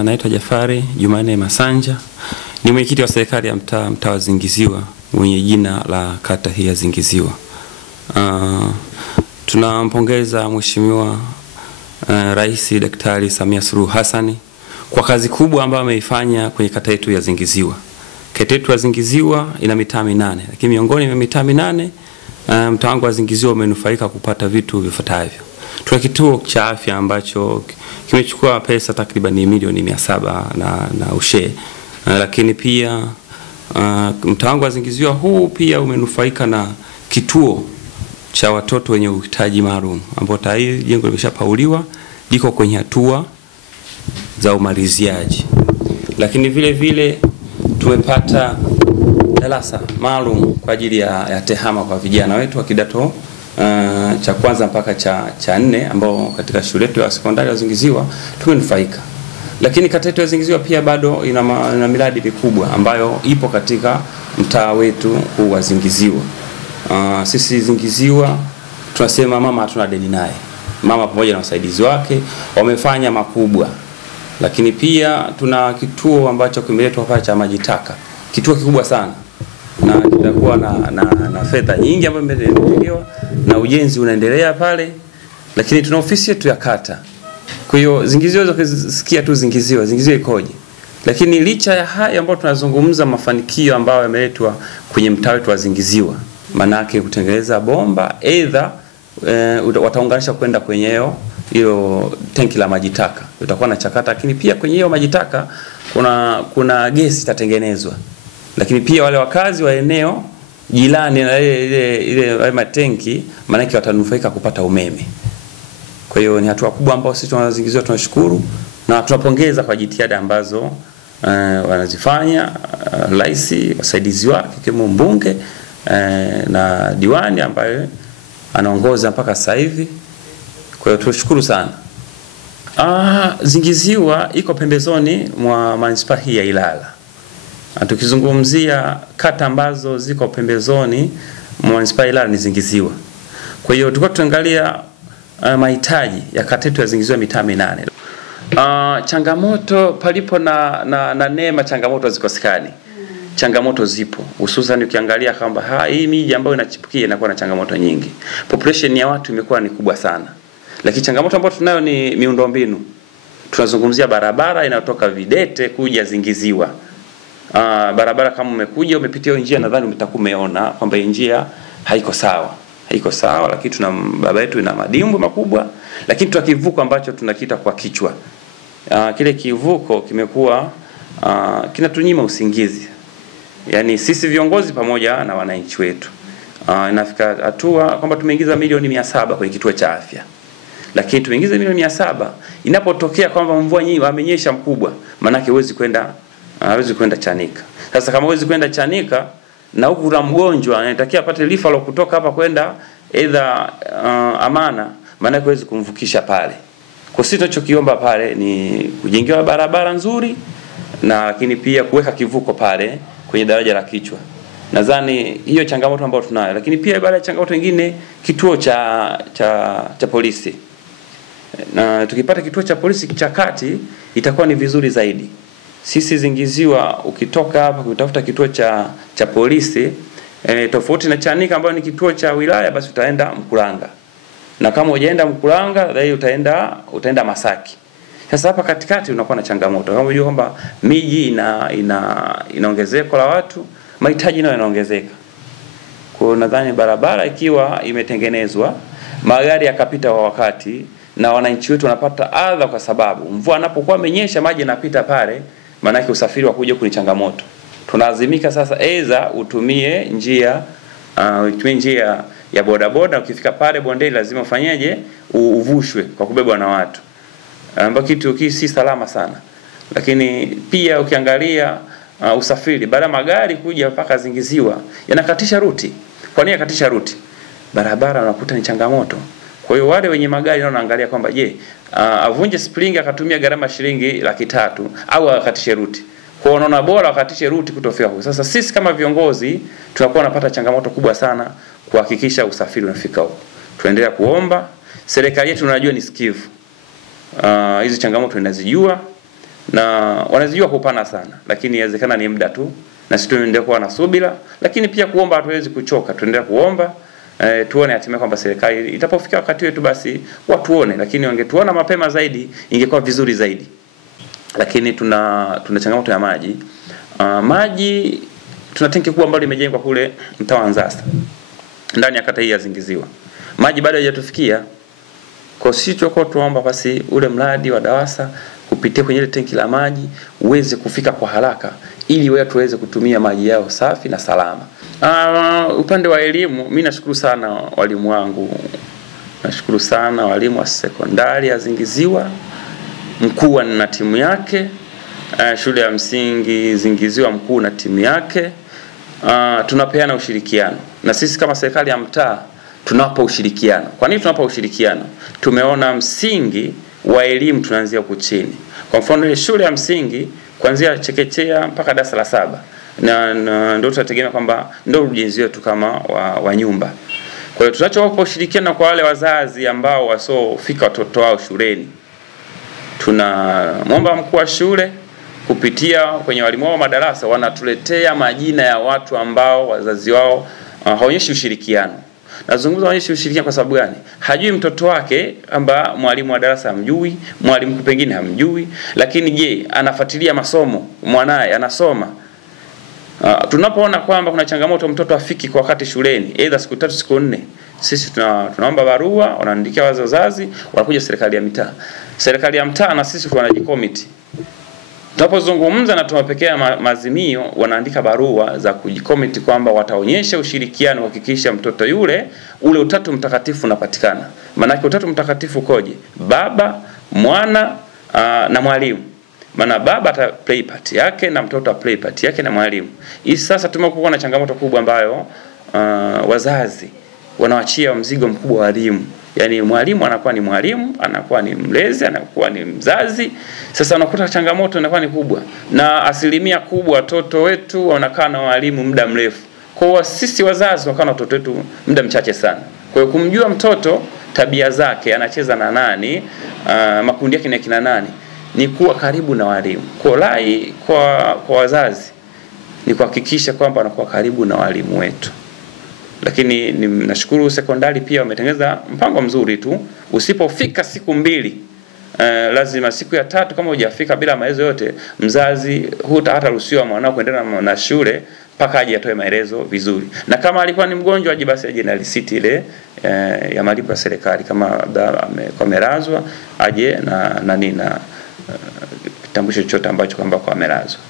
sana, naitwa Jafari Jumanne Masanja. Ni mwenyekiti wa serikali ya mtaa wa Zingiziwa mwenye jina la kata hii ya Zingiziwa. Tunampongeza Mheshimiwa Rais Daktari Samia Suluhu Hassan kwa kazi kubwa ambayo ameifanya kwenye kata yetu ya Zingiziwa. Kata yetu ya Zingiziwa ina mitaa 8, lakini miongoni mwa mitaa 8 mtaa wangu wa Zingiziwa umenufaika kupata vitu vifuatavyo. Tuna kituo cha afya ambacho kimechukua pesa takriban milioni 700 na ushe. Lakini pia mtaa wangu wa Zingiziwa huu pia umenufaika na kituo cha watoto wenye uhitaji maalum ambao tayari jengo limeshapauliwa, liko kwenye hatua za umaliziaji. Lakini vile vile tumepata darasa maalum kwa ajili ya tehama kwa vijana wetu wa kidato cha kwanza mpaka cha 4 ambao katika shule yetu ya sekondari ya Zingiziwa tumenufaika. Lakini kata yetu ya Zingiziwa pia bado ina miradi mikubwa ambayo ipo katika mtaa wetu huu wa Zingiziwa. Sisi Zingiziwa tunasema mama hatuna deni naye. Mama pamoja na wasaidizi wake wamefanya makubwa. Lakini pia tuna kituo ambacho kimeletwa hapa cha maji taka. Kituo kikubwa sana. Na kitakuwa na fedha nyingi ambazo imetolewa na ujenzi unaendelea pale. Lakini tuna ofisi yetu ya kata. Kwa hiyo Zingiziwa ukisikia tu Zingiziwa ikoje. Lakini licha ya haya ambayo tunazungumza mafanikio ambayo yameletwa kwenye mtaa wetu wa Zingiziwa, manake kutengeneza bomba either wataunganisha kwenda kwenye hiyo tenki la maji taka, utakuwa na chakata. Lakini pia kwenye hiyo maji taka kuna gesi itatengenezwa. Lakini pia wale wakazi wa eneo jirani na ile matenki manake watanufaika kupata umeme. Kwa hiyo ni hatua kubwa ambayo sisi tunazingiziwa, tunashukuru na tunapongeza kwa jitihada ambazo wanazifanya rais, wasaidizi wake kama mbunge na diwani ambaye anaongoza mpaka sasa hivi. Kwa hiyo tunashukuru sana. Zingiziwa iko pembezoni mwa manispaa hii ya Ilala. Tukizungumzia kata ambazo ziko pembezoni mwa manispaa ya Ilala ni Zingiziwa. Kwa hiyo tulikuwa tuangalia mahitaji ya kata yetu ya Zingiziwa mitaa 8. Changamoto palipo na neema, changamoto hazikosekani. Changamoto zipo. Hususan ukiangalia kwamba hii miji ambayo inachipukia inakuwa na changamoto nyingi. Population ya watu imekuwa ni kubwa sana. Lakini changamoto ambayo tunayo ni miundombinu. Tunazungumzia barabara inayotoka Videte kuja Zingiziwa. Barabara kama umekuja umepitia njia, nadhani mtakumeona kwamba njia haiko sawa. Haiko sawa, lakini tuna baba yetu ina madimbu makubwa, lakini tuna kivuko ambacho tunakiita kwa kichwa. Kile kivuko kimekuwa kinatunyima usingizi. Yaani sisi viongozi pamoja na wananchi wetu. Inafika hatua kwamba tumeingiza milioni 700 kwenye kituo cha afya. Lakini tumeingiza milioni 700, inapotokea kwamba mvua nyingi amenyesha mkubwa, manake huwezi kwenda Chanika. Sasa kama huwezi kwenda Chanika na huku kuna mgonjwa anatakiwa apate referral kutoka hapa kwenda either Amana, maana huwezi kumvukisha pale. Kwa sisi tunachokiomba pale ni kujengewa barabara nzuri, na lakini pia kuweka kivuko pale kwenye daraja la kichwa. Nadhani hiyo changamoto ambayo tunayo. Lakini pia baada ya changamoto nyingine, kituo cha polisi. Na tukipata kituo cha polisi cha kati itakuwa ni vizuri zaidi. Sisi Zingiziwa ukitoka hapa kutafuta kituo cha polisi tofauti na Chanika ambayo ni kituo cha wilaya, basi utaenda Mkuranga. Na kama hujaenda Mkuranga, then utaenda Masaki. Sasa hapa katikati unakuwa na changamoto. Kama unajua kwamba miji inaongezeka la watu, mahitaji nayo yanaongezeka. Kwa nadhani barabara ikiwa imetengenezwa, magari yakapita kwa wakati na wananchi wetu wanapata adha, kwa sababu mvua anapokuwa amenyesha maji yanapita pale, maana yake usafiri wa kuja kuni changamoto. Tunalazimika sasa aidha utumie njia ya bodaboda. Ukifika pale bondeni lazima ufanyeje? Uvushwe kwa kubebwa na watu. Ambapo kitu si salama sana. Lakini pia ukiangalia usafiri, baada magari kuja mpaka Zingiziwa yanakatisha ruti. Kwa nini yakatisha ruti? Barabara unakuta ni changamoto. Kwa hiyo wale wenye magari wanaangalia kwamba avunje spring akatumia gharama shilingi 300,000 au akatishe ruti. Kwa unaona bora akatishe ruti kutofika huko. Sasa sisi kama viongozi tunakuwa tunapata changamoto kubwa sana kuhakikisha usafiri unafika huko. Tuendelea kuomba serikali yetu, tunajua ni sikivu. Hizi changamoto tunazijua na wanazijua kupana sana, lakini inawezekana ni muda tu, na sisi tuendelee kuwa na subira, lakini pia kuomba, hatuwezi kuchoka, tuendelee kuomba tuone hatimaye kwamba serikali itapofika wakati wetu basi watuone, lakini wangetuona mapema zaidi ingekuwa vizuri zaidi. Lakini tuna changamoto ya maji. Maji tuna tenki kubwa ambalo limejengwa kule mtaa wa Nzasa ndani ya kata hii ya Zingiziwa. Maji bado hayajatufikia. Kwa sisi tuomba basi ule mradi wa DAWASA kupitia kwenye ile tenki la maji uweze kufika kwa haraka ili watu waweze kutumia maji yao safi na salama. Upande wa elimu, mimi nashukuru sana walimu wangu. Nashukuru sana walimu wa sekondari ya Zingiziwa. Mkuu na timu yake, shule ya msingi Zingiziwa mkuu na timu yake. Tunapeana ushirikiano. Na sisi kama serikali ya mtaa tunapa ushirikiano. Kwa nini tunapa ushirikiano? Tumeona msingi wa elimu tunaanzia huko chini. Kwa mfano ile shule ya msingi kuanzia chekechea mpaka darasa la 7. Na ndio tunategemea kwamba ndio ujenzi wetu kama wa nyumba. Kwa hiyo tunachowapa ushirikiano kwa wale wazazi ambao wasofika watoto wao shuleni. Tunamwomba mkuu wa shule kupitia kwenye walimu wao madarasa wanatuletea majina ya watu ambao wazazi wao haonyeshi ushirikiano. Nazungumza haonyeshi ushirikiano kwa sababu gani? Hajui mtoto wake amba mwalimu wa darasa hamjui, mwalimu pengine hamjui, lakini je, anafuatilia masomo, mwanae anasoma. Tunapoona kwamba kuna changamoto mtoto afiki kwa wakati shuleni, aidha siku 3 siku 4, sisi tunaomba barua, wanaandikia wazazi, wanakuja serikali ya mitaa. Serikali ya mtaa na sisi tunajikomiti. Tunapozungumza na tunawapekea maazimio, wanaandika barua za kujikomiti kwamba wataonyesha ushirikiano kuhakikisha mtoto yule ule utatu mtakatifu unapatikana. Maana yake utatu mtakatifu koje? Baba, mwana na mwalimu. Maana baba ata play part yake na mtoto ata play part yake na mwalimu. Hii sasa tumekuwa na changamoto kubwa ambayo wazazi wanaachia mzigo mkubwa wa walimu. Yaani mwalimu anakuwa ni mwalimu, anakuwa ni mlezi, anakuwa ni mzazi. Sasa unakuta changamoto inakuwa ni kubwa. Na asilimia kubwa watoto wetu wanakaa na walimu muda mrefu. Kwa hiyo sisi wazazi tunakaa na watoto wetu muda mchache sana. Kwa hiyo kumjua mtoto tabia zake, anacheza na nani, makundi yake ni kina nani, ni kuwa karibu na walimu. Kwa lai kwa wazazi ni kuhakikisha kwamba wanakuwa karibu na walimu wetu. Lakini nashukuru sekondari pia wametengeneza mpango mzuri tu. Usipofika siku 2, lazima siku ya 3 kama hujafika bila maelezo yote, mzazi hataruhusiwa mwanao kuendelea na shule mpaka aje atoe maelezo vizuri. Na kama alikuwa ni mgonjwa aje basi aje na risiti ile ya malipo ya serikali, kama amelazwa aje na kitambulisho chochote ambacho kwamba amelazwa.